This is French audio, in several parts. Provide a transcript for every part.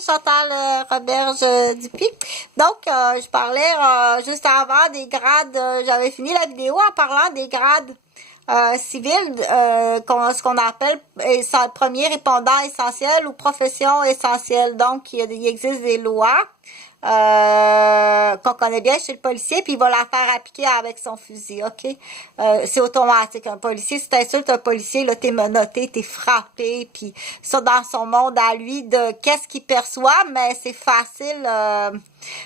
c'est Chantal Roberge Dupuis. Donc, je parlais juste avant des grades, j'avais fini la vidéo en parlant des grades civils, ce qu'on appelle premier répondant essentiel ou profession essentielle. Donc, il existe des lois qu'on connaît bien chez le policier, puis il va la faire appliquer avec son fusil, ok? C'est automatique. Un policier, si t'insultes un policier, là, t'es menotté, t'es frappé, puis ça, dans son monde à lui, de qu'est-ce qu'il perçoit, mais c'est facile,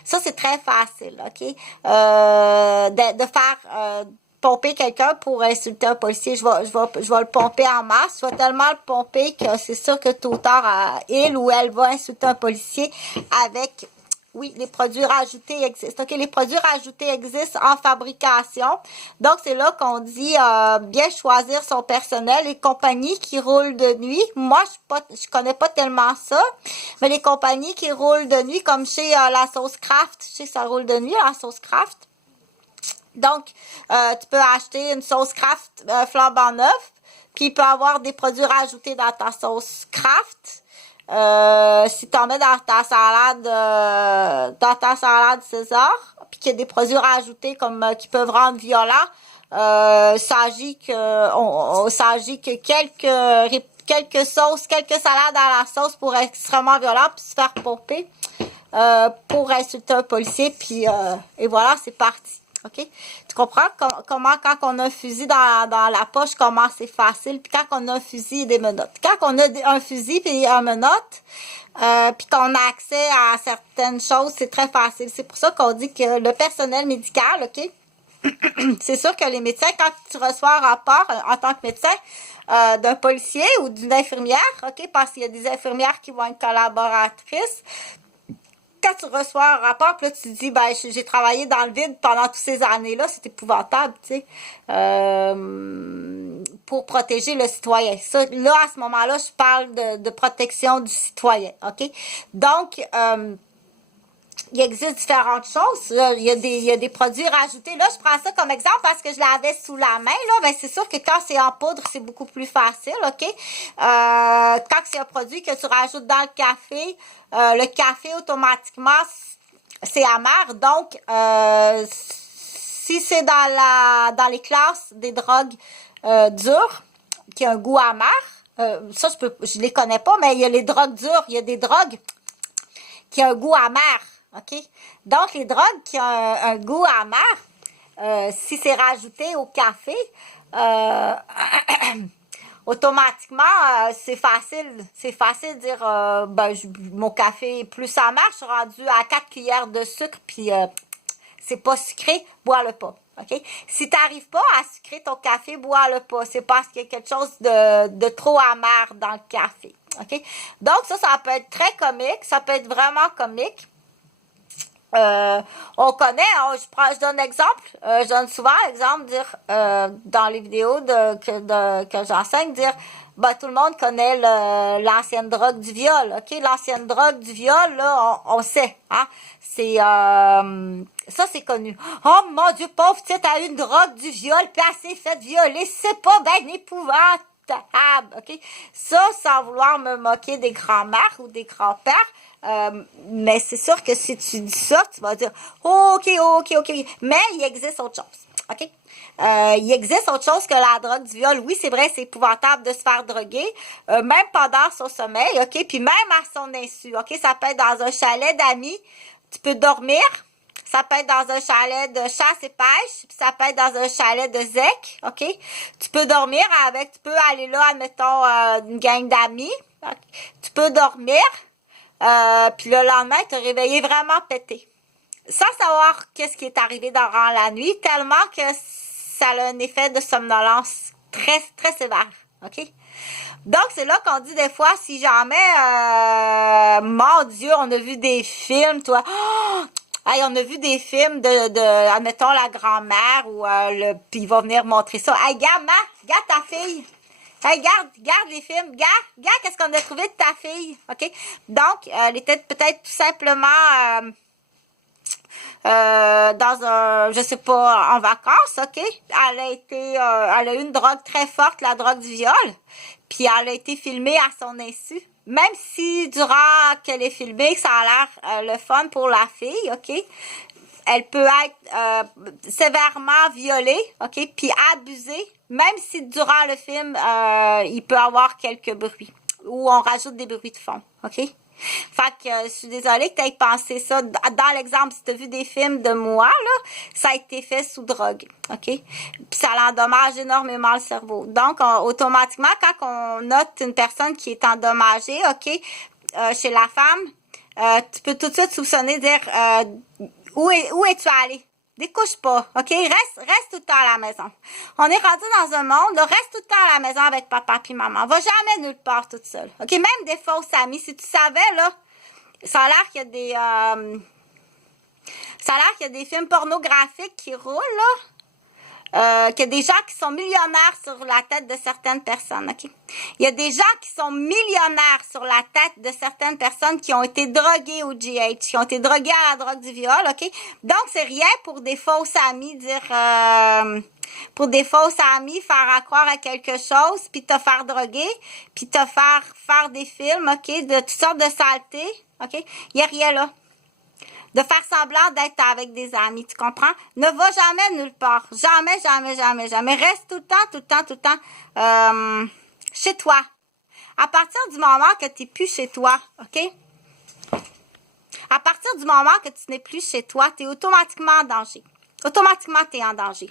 ça, c'est très facile, ok? De faire... pomper quelqu'un pour insulter un policier, je vais le pomper en masse. Je vais tellement le pomper que c'est sûr que tôt ou tard, il ou elle va insulter un policier avec... Oui, les produits rajoutés existent. OK, les produits rajoutés existent en fabrication. Donc, c'est là qu'on dit bien choisir son personnel. Les compagnies qui roulent de nuit, moi, je connais pas tellement ça, mais les compagnies qui roulent de nuit, comme chez la sauce Kraft, je sais que ça roule de nuit, la sauce Kraft. Donc, tu peux acheter une sauce Kraft flambant neuf, puis il peut avoir des produits rajoutés dans ta sauce Kraft. Si tu en mets dans ta salade César, puis qu'il y a des produits rajoutés comme qui peuvent rendre violents, s'agit que quelques sauces, quelques salades à la sauce pour être extrêmement violent puis se faire pomper pour insulter un policier, puis et voilà, c'est parti. OK? Tu comprends comment quand on a un fusil dans la poche, comment c'est facile, puis quand on a un fusil et des menottes. Quand on a un fusil et un menotte, puis qu'on a accès à certaines choses, c'est très facile. C'est pour ça qu'on dit que le personnel médical, OK? C'est sûr que les médecins, quand tu reçois un rapport en tant que médecin d'un policier ou d'une infirmière, OK? Parce qu'il y a des infirmières qui vont être collaboratrices, quand tu reçois un rapport, puis là, tu te dis, ben, j'ai travaillé dans le vide pendant toutes ces années-là, c'est épouvantable, tu sais, pour protéger le citoyen. Ça, là, à ce moment-là, je parle de protection du citoyen, OK? Donc, il existe différentes choses. Là, il y a des produits rajoutés. Là, je prends ça comme exemple parce que je l'avais sous la main. Là, ben, c'est sûr que quand c'est en poudre, c'est beaucoup plus facile, OK? Quand c'est un produit que tu rajoutes dans le café, automatiquement, c'est amer. Donc, si c'est dans les classes des drogues dures, qui a un goût amer, ça, je les connais pas, mais il y a les drogues dures. Il y a des drogues qui ont un goût amer. OK? Donc, les drogues qui ont un goût amer, si c'est rajouté au café, automatiquement, c'est facile. C'est facile de dire, mon café est plus amer, je suis rendu à 4 cuillères de sucre, puis c'est pas sucré, bois-le pas. OK? Si tu n'arrives pas à sucrer ton café, bois-le pas. C'est parce qu'il y a quelque chose de trop amer dans le café. OK? Donc, ça peut être très comique. Ça peut être vraiment comique. On connaît, je donne exemple, je donne souvent l'exemple, dire dans les vidéos que j'enseigne, dire tout le monde connaît l'ancienne drogue du viol, ok? L'ancienne drogue du viol, là, on sait, hein? C'est ça, c'est connu. Oh mon Dieu, pauvre petite, a eu une drogue du viol, puis elle s'est faite violer, c'est pas bien épouvantable, ok? Ça, sans vouloir me moquer des grands-mères ou des grands-pères, mais c'est sûr que si tu dis ça, tu vas dire OK. Mais il existe autre chose. OK? Il existe autre chose que la drogue du viol. Oui, c'est vrai, c'est épouvantable de se faire droguer, même pendant son sommeil, OK? Puis même à son insu, OK? Ça peut être dans un chalet d'amis, tu peux dormir. Ça peut être dans un chalet de chasse et pêche, puis ça peut être dans un chalet de zec, OK? Tu peux dormir tu peux aller là, admettons, une gang d'amis. Okay? Tu peux dormir. Puis le lendemain, te réveiller vraiment pété. Sans savoir qu'est-ce qui est arrivé durant la nuit, tellement que ça a un effet de somnolence très, très sévère. OK? Donc, c'est là qu'on dit des fois, si jamais, mon Dieu, on a vu des films, toi, hey, on a vu des films admettons, la grand-mère ou puis il va venir montrer ça. Hey, regarde ta fille. Hey, garde les films, regarde qu'est-ce qu'on a trouvé de ta fille, OK? Donc, elle était peut-être tout simplement dans un, je sais pas, en vacances, OK? Elle a eu une drogue très forte, la drogue du viol, puis elle a été filmée à son insu, même si durant qu'elle est filmée, ça a l'air le fun pour la fille, OK? Elle peut être sévèrement violée, OK? Puis abusée, même si durant le film, il peut avoir quelques bruits. Ou on rajoute des bruits de fond, OK? Fait que je suis désolée que tu aies pensé ça. Dans l'exemple, si tu as vu des films de moi, là, ça a été fait sous drogue, OK? Puis ça endommage énormément le cerveau. Donc, automatiquement, quand on note une personne qui est endommagée, OK, chez la femme, tu peux tout de suite soupçonner, dire où es-tu allé? Découche pas, OK? Reste tout le temps à la maison. On est rendu dans un monde, là, reste tout le temps à la maison avec papa puis maman. Va jamais nulle part toute seule, OK? Même des fausses amies. Si tu savais, là, ça a l'air qu'il y a des... ça a l'air qu'il y a des films pornographiques qui roulent, là. Qu'il y a des gens qui sont millionnaires sur la tête de certaines personnes, OK? Il y a des gens qui sont millionnaires sur la tête de certaines personnes qui ont été droguées au GH, qui ont été droguées à la drogue du viol, OK? Donc, c'est rien pour des fausses amies dire... pour des fausses amies, faire croire à quelque chose, puis te faire droguer, puis te faire des films, OK? De toutes sortes de saletés, OK? Il n'y a rien là. De faire semblant d'être avec des amis, tu comprends? Ne va jamais nulle part. Jamais, jamais, jamais, jamais. Reste tout le temps, chez toi. À partir du moment que tu n'es plus chez toi, OK? À partir du moment que tu n'es plus chez toi, tu es automatiquement en danger. Automatiquement, tu es en danger.